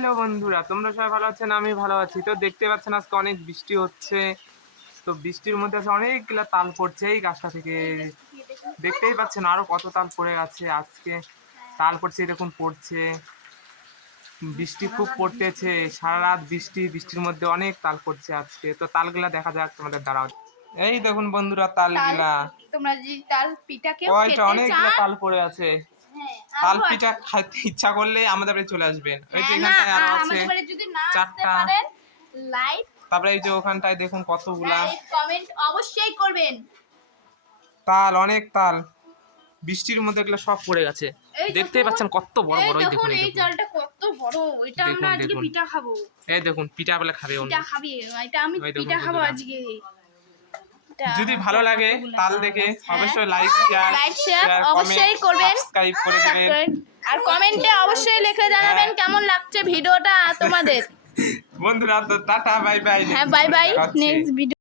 Hello বন্ধুরা, তোমরা সবাই ভালো আছেন? আমি ভালো আছি। তো দেখতে পাচ্ছেন আজকে অনেক বৃষ্টি হচ্ছে। তো বৃষ্টির মধ্যে আছে অনেকগুলা তাল পড়ছে এই গাছটা থেকে। দেখতেই পাচ্ছেন আরো কত তাল পড়ে আছে আজকে। তাল পড়ছে, এরকম পড়ছে। বৃষ্টি খুব পড়তেছে, সারা রাত বৃষ্টি, বৃষ্টির মধ্যে অনেক তাল পড়ছে আজকে। তো তালগুলা দেখা যাক তোমাদের দ্বারা। এই দেখুন বন্ধুরা তালগুলা, তোমরা যদি তাল পিঠা কেউ কয়টা খেতে অনেকগুলা চান, তাল পড়ে আছে। হ্যাঁ তাল পিঠা খাইতে ইচ্ছা করলে আমাদের বাড়ি চলে আসবেন। ওই যে না এখানটায় আরো আছে আমাদের বাড়ি যদি না আসতে 4টা। পারেন, লাইক তারপরে এই যে ওখানটায় দেখুন কতগুলা কমেন্ট অবশ্যই করবেন। তাল, অনেক তাল বৃষ্টির মধ্যে এগুলো সব পড়ে গেছে। দেখতেই পাচ্ছেন কত বড় বড়। এই দেখুন, এই এই দেখুন, চালটা কত বড়, এটা আমরা দেখুন, আজকে দেখুন। পিঠা খাবো। এই দেখুন পিঠা বলে খাবে অন্য। পিঠা খাবি? এটা আমি ওই দেখুন পিঠা খাবো বন্ধুরা। আজকে। যদি ভালো লাগে তাল দেখে অবশ্যই লাইক শেয়ার অবশ্যই করবেন, সাবস্ক্রাইব করে দিবেন। আর কমেন্টে অবশ্যই লিখে জানাবেন কেমন লাগছে ভিডিওটা তোমাদের। বন্ধুরা তো টাটা, বাই বাই। হ্যাঁ, বাই বাই। Next video